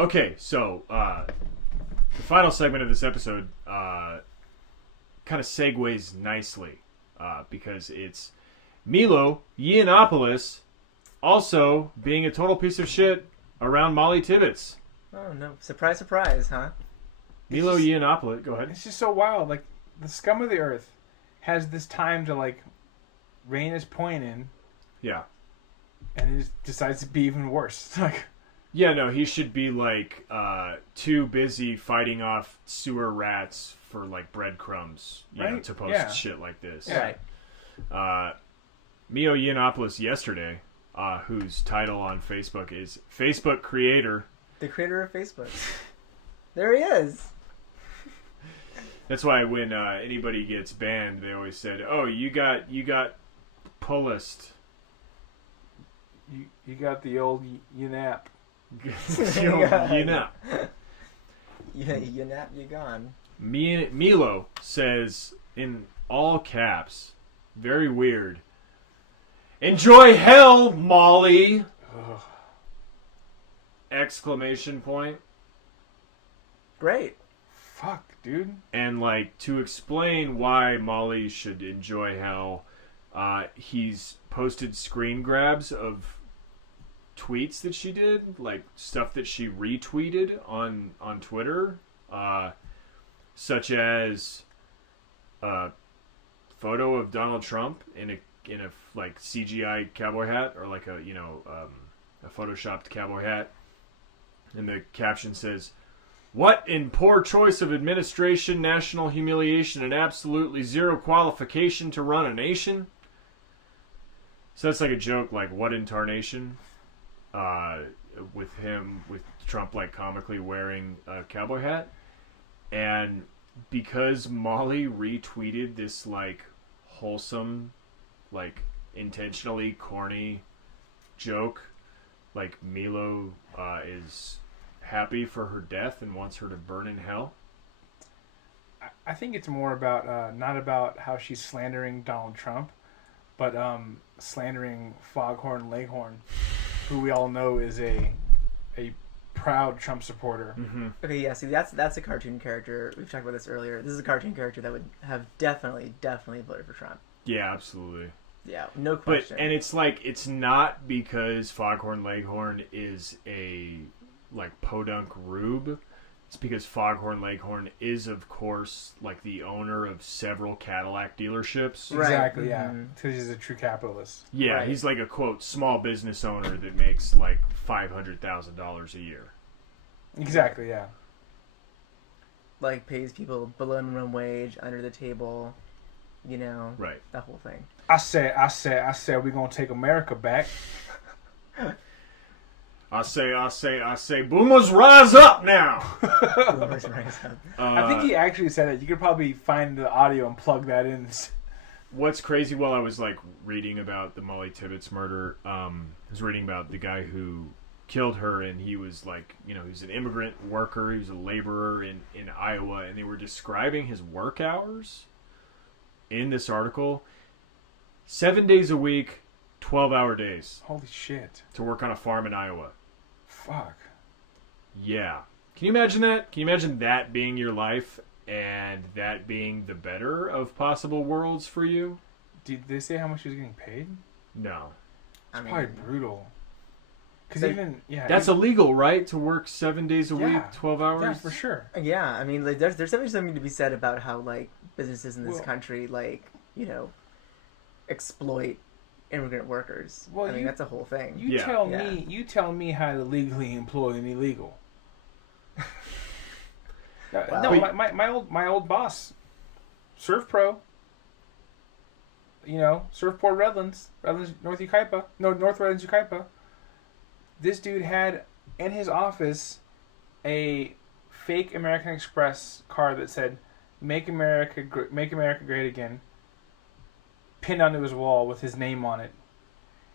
Okay, so the final segment of this episode kind of segues nicely because it's Milo Yiannpoulos also being a total piece of shit around Mollie Tibbetts. Oh, no. Surprise, surprise, huh? Milo Yiannpoulos, go ahead. It's just so wild. Like, the scum of the earth has this time to, like, rein his point in. Yeah. And he just decides to be even worse. Like, yeah, no, he should be, like, too busy fighting off sewer rats for, like, breadcrumbs, you know, to post shit like this. Yeah. Milo Yiannpoulos yesterday, whose title on Facebook is Facebook Creator. The creator of Facebook. There he is. That's why when anybody gets banned, they always said, "Oh, you got Polist." You got the old Yinnap. Yinnap. Yeah, Yinnap, you gone. Milo says in all caps, very weird. Enjoy hell, Mollie! Ugh. Exclamation point. Great. Fuck, dude. And, like, to explain why Mollie should enjoy hell, he's posted screen grabs of tweets that she did, like stuff that she retweeted on Twitter, such as a photo of Donald Trump in a like CGI cowboy hat, or like a photoshopped cowboy hat, and the caption says, "What in poor choice of administration, national humiliation, and absolutely zero qualification to run a nation?" So that's like a joke, like, what in tarnation? With Trump, like, comically wearing a cowboy hat. And because Mollie retweeted this, like, wholesome, like, intentionally corny joke, like, Milo is happy for her death and wants her to burn in hell. I think it's more about not about how she's slandering Donald Trump, but slandering Foghorn Leghorn, who we all know is a proud Trump supporter. Mm-hmm. Okay, yeah, see, that's a cartoon character. We've talked about this earlier. This is a cartoon character that would have definitely voted for Trump. Yeah, absolutely. Yeah, no question. And it's like, it's not because Foghorn Leghorn is a, like, podunk rube. It's because Foghorn Leghorn is, of course, like, the owner of several Cadillac dealerships. Right. Exactly, yeah. Because he's a true capitalist. Yeah, right. He's like a, quote, small business owner that makes, like, $500,000 a year. Exactly, yeah. Like, pays people below minimum wage, under the table, you know. Right. That whole thing. I said we're going to take America back. I say, boomers rise up now! I think he actually said it. You could probably find the audio and plug that in. What's crazy, while I was, like, reading about the Mollie Tibbetts murder, I was reading about the guy who killed her, and he was, like, you know, he was an immigrant worker, he was a laborer in Iowa, and they were describing his work hours in this article. 7 days a week, 12-hour days. Holy shit. To work on a farm in Iowa. Fuck. Yeah. Can you imagine that? Can you imagine that being your life and that being the better of possible worlds for you? Did they say how much he was getting paid? No. It's probably brutal. Because that's illegal, right? To work 7 days a week, 12 hours? Yeah, for sure. Yeah, I mean, like, there's definitely something to be said about how, like, businesses in this country, like, you know, exploit immigrant workers. Well, I mean, that's a whole thing. You tell me how to legally employ an illegal. Well, no, my old boss, Surf Pro. You know, Surfport Redlands, North Redlands, Ukaipa. This dude had in his office a fake American Express card that said "Make America Great Again," pinned onto his wall with his name on it,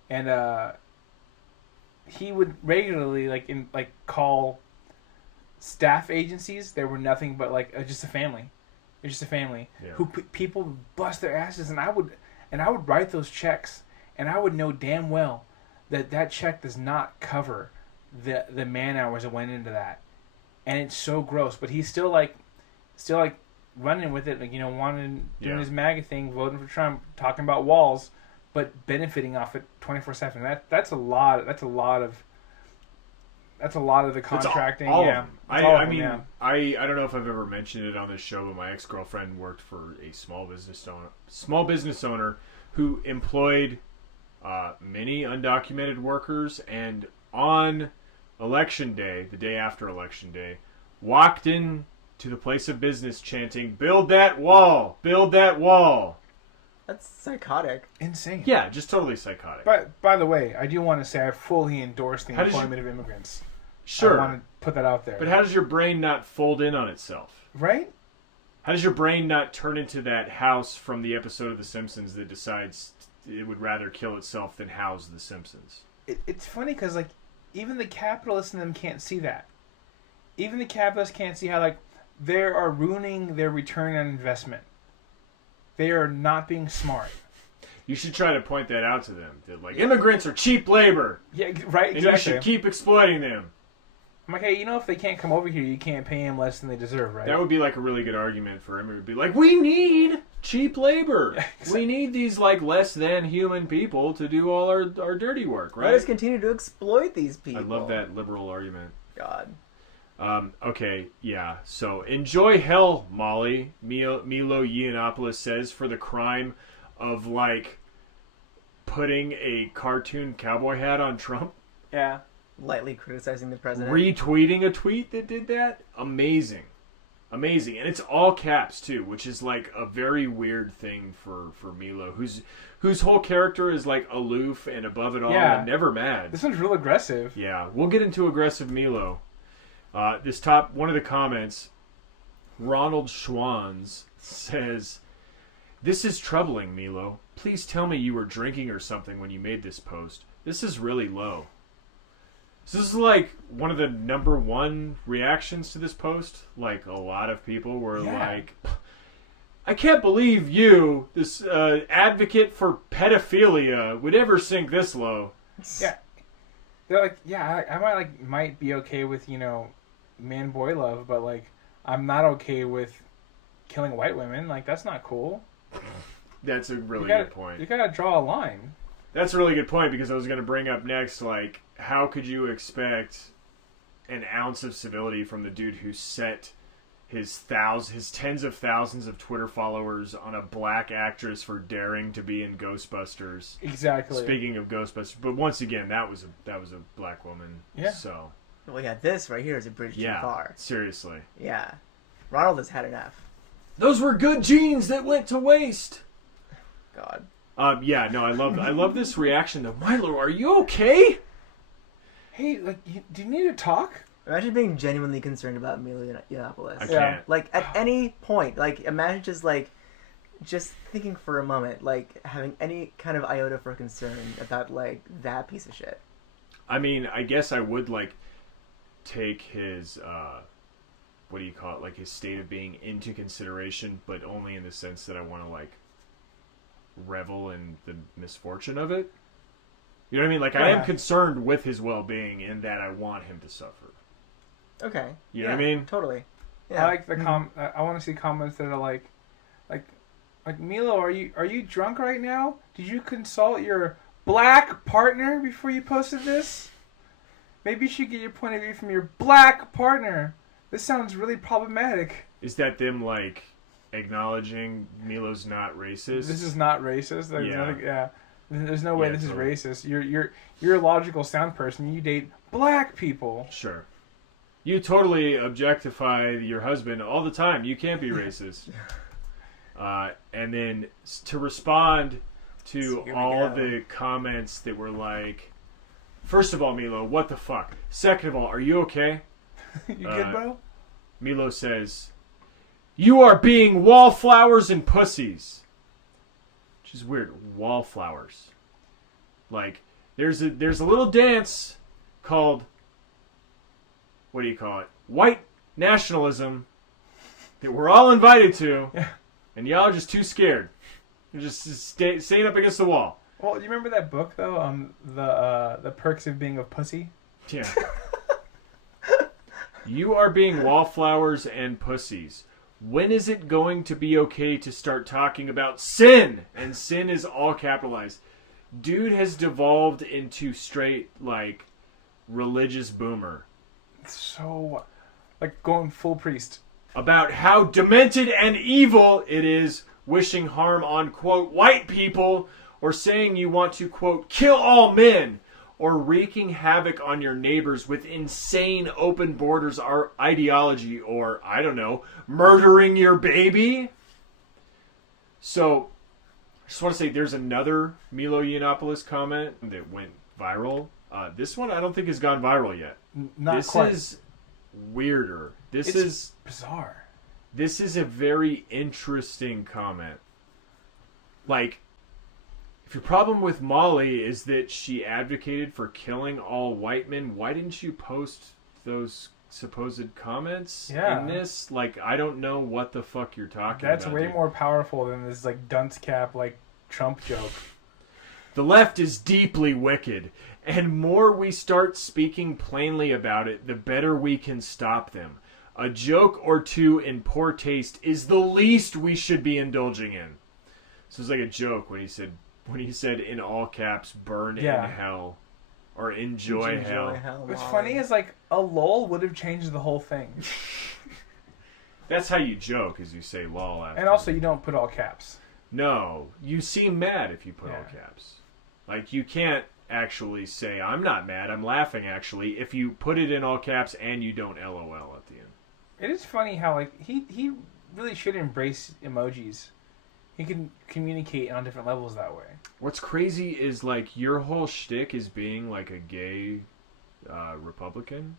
and he would regularly call staff agencies. There were nothing but just a family. It was just a family who people would bust their asses, and I would write those checks, and I would know damn well that check does not cover the man hours that went into that, and it's so gross. But he's still running with it, doing his MAGA thing, voting for Trump, talking about walls, but benefiting off it 24/7. That's a lot of the contracting. All yeah, of them. I mean, I don't know if I've ever mentioned it on this show, but my ex-girlfriend worked for a small business owner who employed many undocumented workers, and on election day, the day after election day, walked in to the place of business chanting, "Build that wall! Build that wall!" That's psychotic. Insane. Yeah, just totally psychotic. But by the way, I do want to say I fully endorse the employment of immigrants. Sure. I want to put that out there. But how does your brain not fold in on itself? Right? How does your brain not turn into that house from the episode of The Simpsons that decides it would rather kill itself than house The Simpsons? It's funny because, even the capitalists in them can't see that. Even the capitalists can't see how, they are ruining their return on investment. They are not being smart. You should try to point that out to them. That, immigrants are cheap labor. Yeah, right, exactly. And you should keep exploiting them. I'm like, hey, if they can't come over here, you can't pay them less than they deserve, right? That would be, a really good argument for him. It would be we need cheap labor. Yeah, exactly. We need these, less than human people to do all our dirty work, right? Let us continue to exploit these people. I love that liberal argument. God. Okay, yeah. So, enjoy hell, Mollie. Milo Yiannopoulos says, for the crime of, putting a cartoon cowboy hat on Trump. Yeah. Lightly criticizing the president. Retweeting a tweet that did that. Amazing. And it's all caps, too, which is, a very weird thing for Milo, whose whole character is, aloof and above it all and never mad. This one's real aggressive. Yeah, we'll get into aggressive Milo. One of the comments, Ronald Schwanz says, "This is troubling, Milo. Please tell me you were drinking or something when you made this post. This is really low." So this is one of the number one reactions to this post. A lot of people were I can't believe you, this advocate for pedophilia, would ever sink this low. Yeah. They're I might be okay with, man-boy love, but, I'm not okay with killing white women. That's not cool. That's a really good point. You gotta draw a line. That's a really good point, because I was going to bring up next, how could you expect an ounce of civility from the dude who set his tens of thousands of Twitter followers on a black actress for daring to be in Ghostbusters? Exactly. Speaking of Ghostbusters, but once again, that was a black woman. Yeah. So. Well, yeah, this right here is a bridge too far. Seriously. Yeah. Ronald has had enough. Those were good genes that went to waste. God. Yeah, no, I love this reaction though. Milo, are you okay? Hey, do you need to talk? Imagine being genuinely concerned about Milo Yiannopoulos. I can't. At any point, imagine just thinking for a moment, having any kind of iota for concern about, that piece of shit. I mean, I guess I would, take his, what do you call it, his state of being into consideration, but only in the sense that I want to, revel in the misfortune of it. You know what I mean? I am concerned with his well-being in that I want him to suffer. Okay. You know what I mean? Totally. Yeah. I like the I want to see comments that are like Milo, are you drunk right now? Did you consult your black partner before you posted this? Maybe you should get your point of view from your black partner. This sounds really problematic. Is that them acknowledging Milo's not racist? This is not racist. Yeah. There's no way this is racist. You're a logical, sound person. You date black people. Sure. You totally objectify your husband all the time. You can't be racist. And then to respond to all the comments that were first of all, Milo, what the fuck? Second of all, are you okay? You good, bro? Milo says, "You are being wallflowers and pussies." Which is weird. Wallflowers. There's a little dance called, what do you call it? White nationalism that we're all invited to, and y'all are just too scared. You're just staying up against the wall. Well, do you remember that book though? The Perks of Being a Pussy. Yeah. You are being wallflowers and pussies. When is it going to be okay to start talking about sin? And sin is all capitalized. Dude has devolved into straight, like, religious boomer. So, like, going full priest. About how demented and evil it is wishing harm on, quote, white people, or saying you want to, quote, kill all men, or wreaking havoc on your neighbors with insane open borders ideology, or, I don't know, murdering your baby. So, I just want to say there's another Milo Yiannopoulos comment that went viral. This one I don't think has gone viral yet. Not quite. This is weirder. It's bizarre. This is a very interesting comment. Like, if your problem with Mollie is that she advocated for killing all white men, why didn't you post those supposed comments in this? Like, I don't know what the fuck you're talking about. That's way more powerful than this, like, dunce cap, like, Trump joke. The left is deeply wicked, and more we start speaking plainly about it, the better we can stop them. A joke or two in poor taste is the least we should be indulging in. So it's like a joke when he said in all caps, burn in hell. Or enjoy hell. What's funny is, like, a lol would have changed the whole thing. That's how you joke, is you say lol after. And also, you don't put all caps. No, you seem mad if you put all caps. Like, you can't actually say, I'm not mad, I'm laughing, actually, if you put it in all caps and you don't LOL at the end. It is funny how, like, he really should embrace emojis. He can communicate on different levels that way. What's crazy is, like, your whole shtick is being, like, a gay Republican.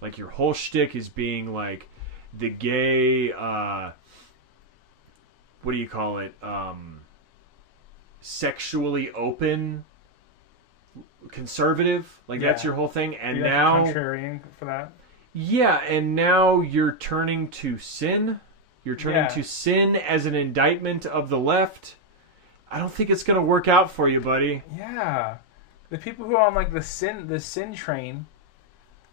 Like, your whole shtick is being, like, the gay, what do you call it? Sexually open conservative. Like, that's your whole thing. And you're now... contrarian for that? Yeah, and now you're turning to sin. You're turning to sin as an indictment of the left. I don't think it's going to work out for you, buddy. Yeah. The people who are on, like, the sin train,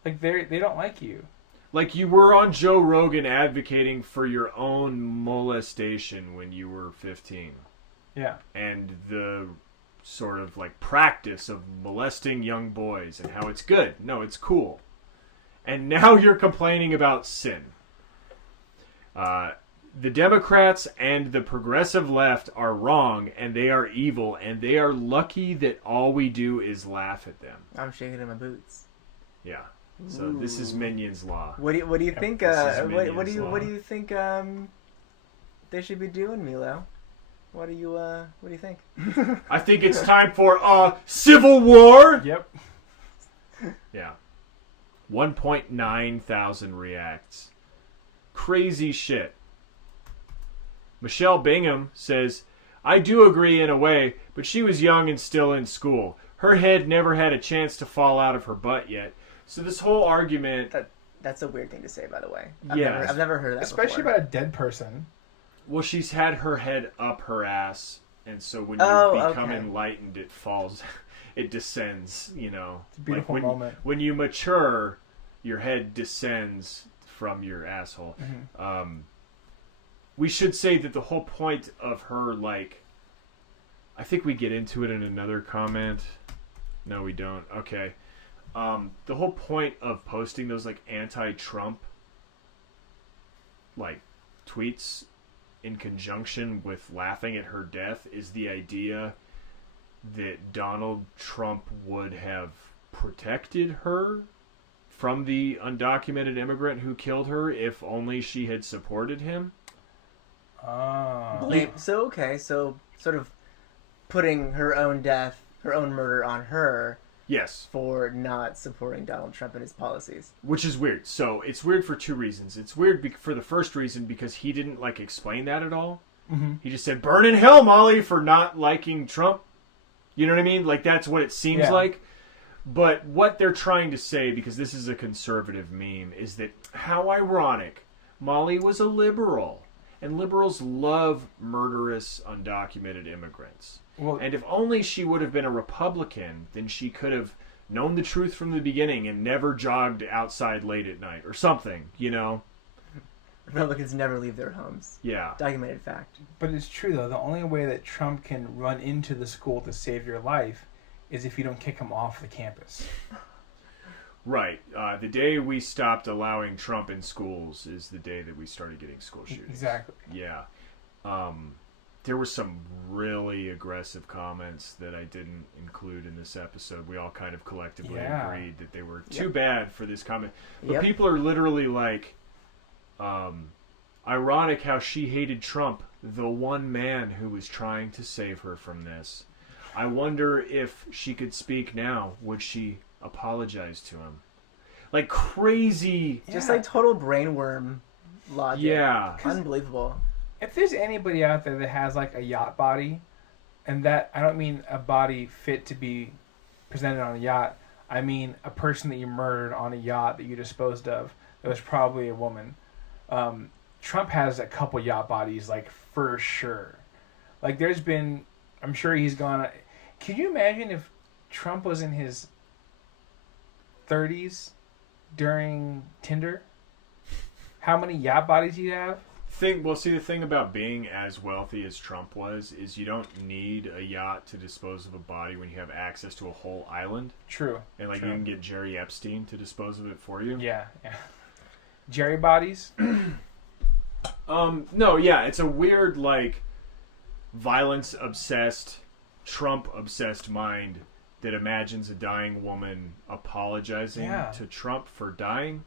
like, they don't like you. Like, you were on Joe Rogan advocating for your own molestation when you were 15. Yeah. And the sort of, like, practice of molesting young boys and how it's good. No, it's cool. And now you're complaining about sin. The Democrats and the progressive left are wrong, and they are evil, and they are lucky that all we do is laugh at them. I'm shaking in my boots. Yeah. So this is Minion's Law. What do you think? What do you think? They should be doing, Milo. What do you think? I think it's time for a civil war. Yep. Yeah. 1.9 thousand reacts. Crazy shit. Michelle Bingham says, I do agree in a way, but she was young and still in school. Her head never had a chance to fall out of her butt yet. So this whole argument... That's a weird thing to say, by the way. I've never heard that Especially before. about a dead person. Well, she's had her head up her ass, and so when you become enlightened, it falls... It descends, you know. It's a beautiful moment. When you mature, your head descends from your asshole. Mm-hmm. We should say that the whole point of her, like... I think we get into it in another comment. No, we don't. Okay. The whole point of posting those, like, anti-Trump, like, tweets in conjunction with laughing at her death is the idea that Donald Trump would have protected her from the undocumented immigrant who killed her if only she had supported him. Oh. So sort of putting her own death, her own murder on her. Yes. For not supporting Donald Trump and his policies. Which is weird. So it's weird for two reasons. It's weird for the first reason because he didn't, like, explain that at all. Mm-hmm. He just said, burn in hell, Mollie, for not liking Trump. You know what I mean? Like, that's what it seems like. But what they're trying to say, because this is a conservative meme, is that how ironic. Mollie was a liberal. And liberals love murderous, undocumented immigrants. Well, and if only she would have been a Republican, then she could have known the truth from the beginning and never jogged outside late at night or something, Republicans never leave their homes. Yeah. Documented fact. But it's true, though. The only way that Trump can run into the school to save your life is if you don't kick him off the campus. Right. The day we stopped allowing Trump in schools is the day that we started getting school shootings. Exactly. Yeah. There were some really aggressive comments that I didn't include in this episode. We all kind of collectively agreed that they were too bad for this comment. But people are literally like, ironic how she hated Trump, the one man who was trying to save her from this. I wonder if she could speak now, would she apologize to him? Like crazy. Just like total brainworm logic. Yeah. Unbelievable. If there's anybody out there that has like a yacht body, and that, I don't mean a body fit to be presented on a yacht, I mean a person that you murdered on a yacht that you disposed of, that was probably a woman. Trump has a couple yacht bodies, like, for sure. Like, there's been, I'm sure he's gone, can you imagine if Trump was in his 30s during Tinder? How many yacht bodies he'd have? The thing about being as wealthy as Trump was is you don't need a yacht to dispose of a body when you have access to a whole island. True. And you can get Jerry Epstein to dispose of it for you. Yeah. Jerry bodies? No, yeah, it's a weird, violence-obsessed, Trump-obsessed mind that imagines a dying woman apologizing to Trump for dying.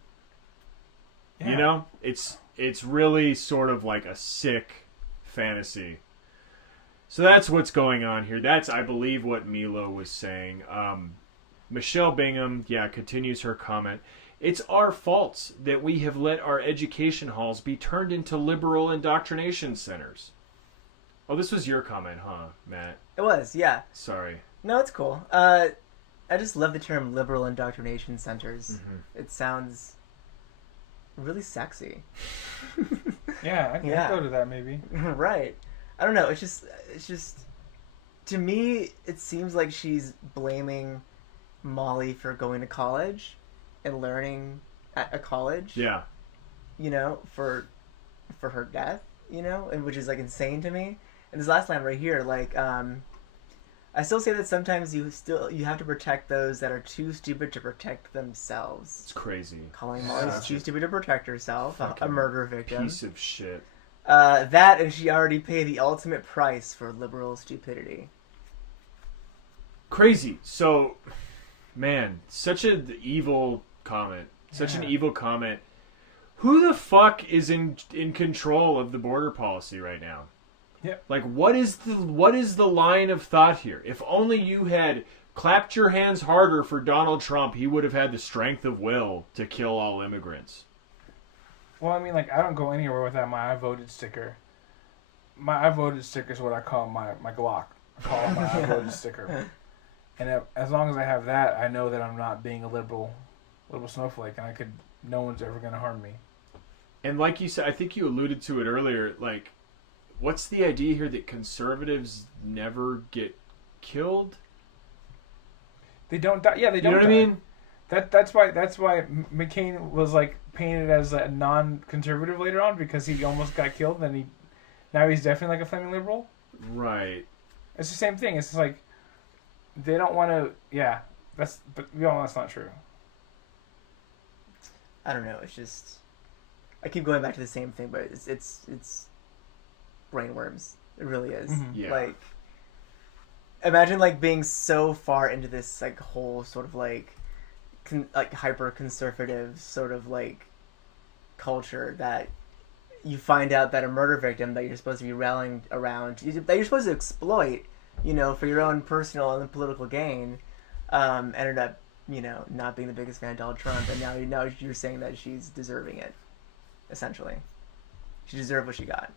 Yeah. It's really sort of like a sick fantasy. So that's what's going on here. That's, I believe, what Milo was saying. Michelle Bingham, continues her comment. It's our faults that we have let our education halls be turned into liberal indoctrination centers. Oh, this was your comment, huh, Matt? It was, yeah. Sorry. No, it's cool. I just love the term liberal indoctrination centers. Mm-hmm. It sounds really sexy. I can go to that maybe. Right. I don't know. It's just to me, it seems like she's blaming Mollie for going to college and learning at a college. Yeah. For her death, and which is insane to me. And this last line right here, I still say that sometimes you have to protect those that are too stupid to protect themselves. It's crazy. Calling Molly too stupid to protect herself, a murder victim. Piece of shit. That, and she already paid the ultimate price for liberal stupidity. Crazy. So, man, such an evil comment. Such an evil comment. Who the fuck is in control of the border policy right now? Yep. What is the line of thought here? If only you had clapped your hands harder for Donald Trump, he would have had the strength of will to kill all immigrants. Well, I mean, I don't go anywhere without my I voted sticker. My I voted sticker is what I call my Glock. I call it my I voted sticker. And as long as I have that, I know that I'm not being a liberal snowflake, and no one's ever going to harm me. And like you said, I think you alluded to it earlier, what's the idea here that conservatives never get killed? They don't die. Yeah, they don't. You know what I mean? That's why McCain was painted as a non-conservative later on, because he almost got killed, and now he's definitely a flaming liberal. Right. It's the same thing. It's just they don't want to. Yeah, but we all know that's not true. I don't know. It's just I keep going back to the same thing, but it's brainworms. It really is. Mm-hmm. Yeah. Imagine being so far into this whole sort of hyper conservative sort of culture that you find out that a murder victim that you're supposed to be rallying around, that you're supposed to exploit, for your own personal and political gain, ended up not being the biggest fan of Donald Trump, and now you're saying that she's deserving it. Essentially, she deserved what she got.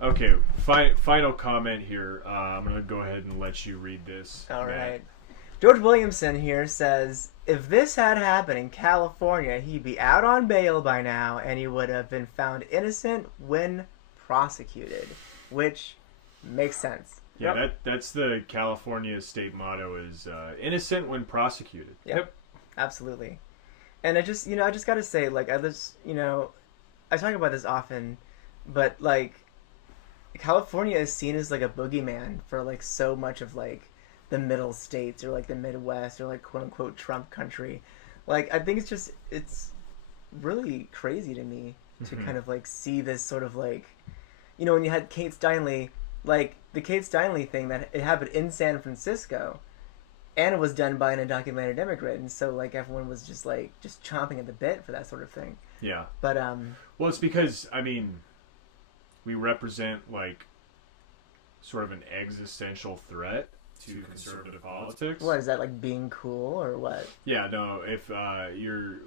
Okay, final comment here. I'm going to go ahead and let you read this. All right. George Williamson here says, if this had happened in California, he'd be out on bail by now, and he would have been found innocent when prosecuted. Which makes sense. Yeah, that's the California state motto is innocent when prosecuted. Yep. Absolutely. And I just gotta say, like, I talk about this often, but, like, California is seen as, like, a boogeyman for, like, so much of, like, the middle states or, like, the Midwest or, like, quote-unquote Trump country. Like, I think it's really crazy to me to kind of, like, see this sort of, like, when you had Kate Steinle, like, the Kate Steinle thing, that it happened in San Francisco, and it was done by an undocumented immigrant, and so, like, everyone was just chomping at the bit for that sort of thing. Yeah. But, well, it's because, I mean, we represent, like, sort of an existential threat to conservative politics. What, is that, like, being cool, or what? Yeah, no, if you're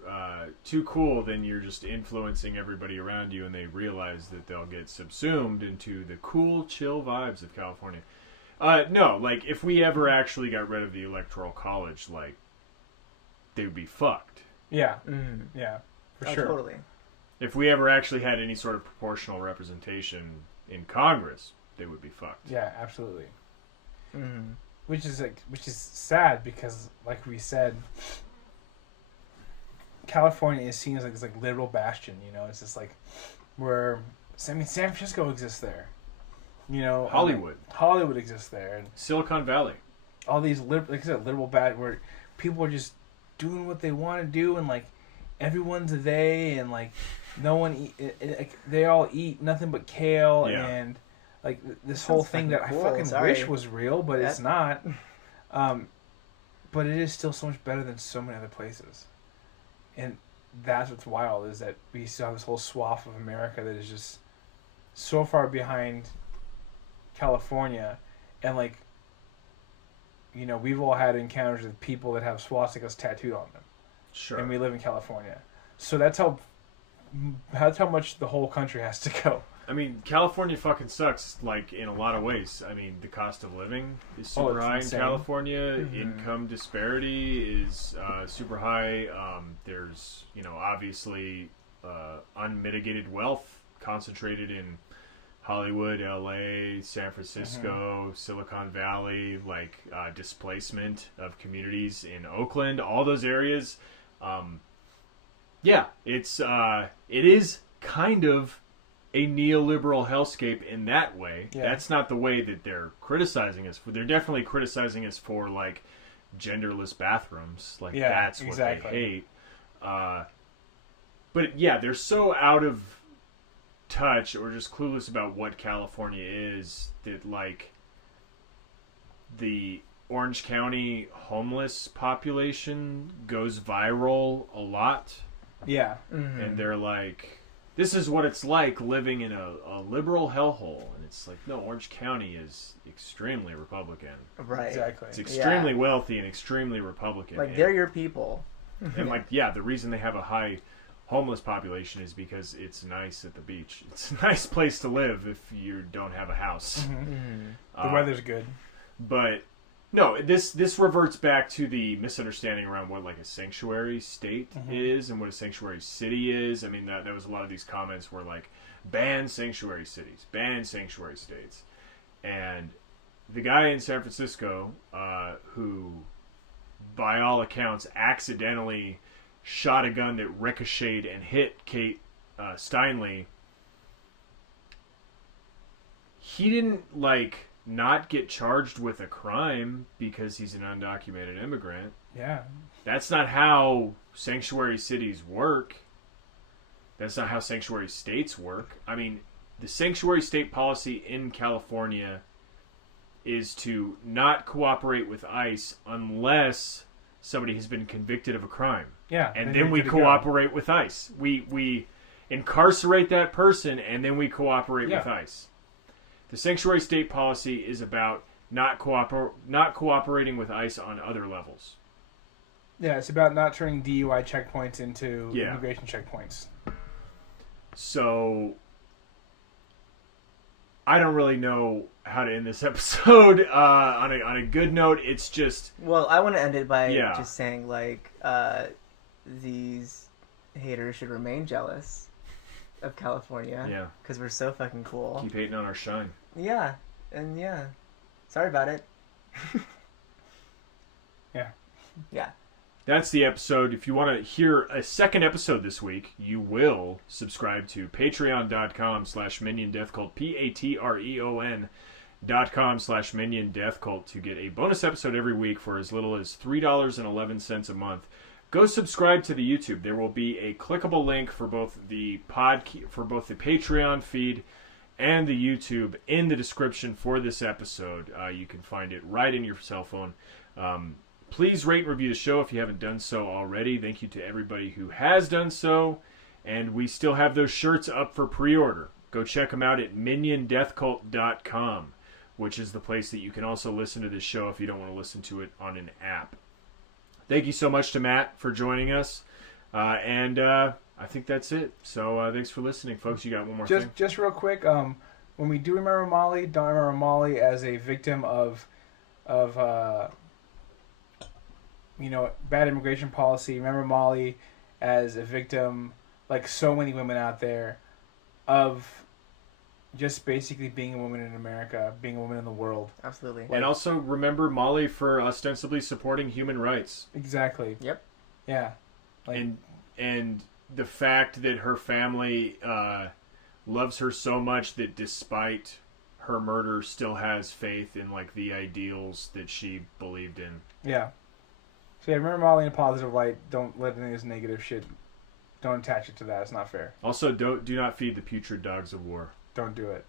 too cool, then you're just influencing everybody around you, and they realize that they'll get subsumed into the cool, chill vibes of California. No, like, if we ever actually got rid of the Electoral College, like, they would be fucked. Yeah. Mm. Yeah, for sure. Totally. If we ever actually had any sort of proportional representation in Congress, they would be fucked. Yeah, absolutely. Mm. Which is sad because, like we said, California is seen as like this like liberal bastion. It's just like where San Francisco exists there. Hollywood exists there, and Silicon Valley. all these like I said, liberal where people are just doing what they want to do, and like everyone's a they, and like no one they all eat nothing but kale, and like this whole thing that cool. I fucking wish was real, but it's not. But it is still so much better than so many other places, and that's what's wild, is that we still have this whole swath of America that is just so far behind California, and like we've all had encounters with people that have swastikas tattooed on them. Sure. And we live in California, so that's how much the whole country has to go. I mean, California fucking sucks, like, in a lot of ways. I mean, the cost of living is super high insane. in California. Mm-hmm. Income disparity is super high. There's, obviously unmitigated wealth concentrated in Hollywood, LA, San Francisco, Silicon Valley, like displacement of communities in Oakland, all those areas. It is kind of a neoliberal hellscape in that way. Yeah. That's not the way that they're criticizing us for. They're definitely criticizing us for, like, genderless bathrooms. Like, that's what they hate. But yeah, they're so out of touch or just clueless about what California is that, like, the Orange County homeless population goes viral a lot. Yeah. Mm-hmm. And they're like, this is what it's like living in a liberal hellhole. And it's like, no, Orange County is extremely Republican. Right. Exactly. It's extremely wealthy and extremely Republican. Like, they're your people. And, like, the reason they have a high homeless population is because it's nice at the beach. It's a nice place to live if you don't have a house. Mm-hmm. The weather's good. But no, this reverts back to the misunderstanding around what, like, a sanctuary state is and what a sanctuary city is. I mean, there was a lot of these comments where, like, ban sanctuary cities, ban sanctuary states. And the guy in San Francisco, who, by all accounts, accidentally shot a gun that ricocheted and hit Kate Steinle, he didn't, like, not get charged with a crime because he's an undocumented immigrant. Yeah. That's not how sanctuary cities work. That's not how sanctuary states work. I mean, the sanctuary state policy in California is to not cooperate with ICE unless somebody has been convicted of a crime. Yeah. And then we cooperate with ICE. We incarcerate that person, and then we cooperate with ICE. The sanctuary state policy is about not cooperating with ICE on other levels. Yeah, it's about not turning DUI checkpoints into immigration checkpoints. So, I don't really know how to end this episode on a good note. It's just... Well, I want to end it by just saying, like, these haters should remain jealous of California. Yeah. Because we're so fucking cool. Keep hating on our shine. Yeah. And Sorry about it. Yeah. Yeah. That's the episode. If you want to hear a second episode this week, you will subscribe to patreon.com/Minion Death Cult, patreon.com/Minion Death Cult to get a bonus episode every week for as little as $3.11 a month. Go subscribe to the YouTube. There will be a clickable link for both the Patreon feed and the YouTube in the description for this episode. You can find it right in your cell phone. Please rate and review the show if you haven't done so already. Thank you to everybody who has done so. And we still have those shirts up for pre-order. Go check them out at miniondeathcult.com, which is the place that you can also listen to this show if you don't want to listen to it on an app. Thank you so much to Matt for joining us. And I think that's it. So thanks for listening, folks. You got one more thing? Just real quick, when we do remember Mollie, don't remember Mollie as a victim of bad immigration policy. Remember Mollie as a victim, like so many women out there, of just basically being a woman in America, being a woman in the world. Absolutely. And also remember Mollie for ostensibly supporting human rights. Exactly. Yep. Yeah. And the fact that her family loves her so much that despite her murder still has faith in like the ideals that she believed in. Yeah. So yeah, remember Mollie in a positive light. Don't let any of this negative shit. Don't attach it to that. It's not fair. Also, do not feed the putrid dogs of war. Don't do it.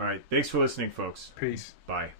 All right. Thanks for listening, folks. Peace. Bye.